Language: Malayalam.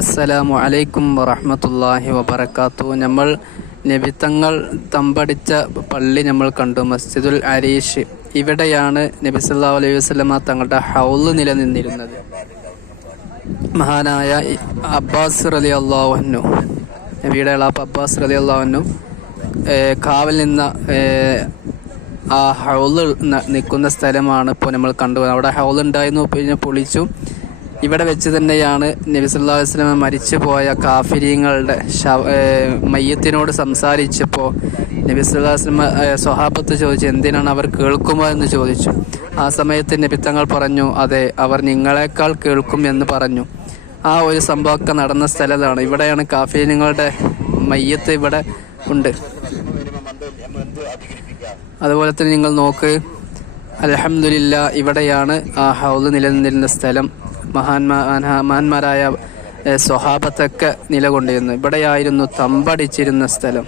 അസ്സലാമു അലൈക്കും വറഹ്മത്തുള്ളാഹി വബറകാതുഹു. നമ്മൾ നബിതങ്ങൾ തമ്പടിച്ച പള്ളി നമ്മൾ കണ്ടു, മസ്ജിദുൽ അരീഷ്. ഇവിടെയാണ് നബി സല്ലല്ലാഹു അലൈഹി വസല്ലമ തങ്ങളുടെ ഹൗള് നിലനിന്നിരുന്നത്. മഹാനായ അബ്ബാസ് റളിയല്ലാഹു അൻഹു, നബിയുടെ ഇളാപ്പ അബ്ബാസ് റളിയല്ലാഹു അൻഹു കാവൽ നിന്ന ആ ഹൗള് നിൽക്കുന്ന സ്ഥലമാണ് ഇപ്പോൾ നമ്മൾ കണ്ടു. അവിടെ ഹൗള് ഉണ്ടായിരുന്നു, പിന്നെ പൊളിച്ചു. ഇവിടെ വെച്ച് തന്നെയാണ് നബി സല്ലല്ലാഹു അലൈഹി വസല്ലം മരിച്ചു പോയ കാഫിരീങ്ങളുടെ മയ്യത്തിനോട് സംസാരിച്ചപ്പോൾ നബി സല്ലല്ലാഹു അലൈഹി വസല്ലം സ്വഹാബത്ത് ചോദിച്ചു, എന്തിനാണ് അവർ കേൾക്കുമോ എന്ന് ചോദിച്ചു. ആ സമയത്ത് നബി തങ്ങൾ പറഞ്ഞു, അതെ, അവർ നിങ്ങളെക്കാൾ കേൾക്കും എന്ന് പറഞ്ഞു. ആ ഒരു സംഭവമൊക്കെ നടന്ന സ്ഥലത്താണ്. ഇവിടെയാണ് കാഫിരീങ്ങളുടെ മയ്യത്ത് ഇവിടെ ഉണ്ട്. അതുപോലെ തന്നെ നിങ്ങൾ നോക്ക്, അൽഹംദുലില്ലാ, ഇവിടെയാണ് ആ ഹൗള് നിലനിന്നിരുന്ന സ്ഥലം. മഹാന്മാരായ സ്വഹാബത്തൊക്കെ നിലകൊണ്ടിരുന്നു. ഇവിടെയായിരുന്നു തമ്പടിച്ചിരുന്ന സ്ഥലം.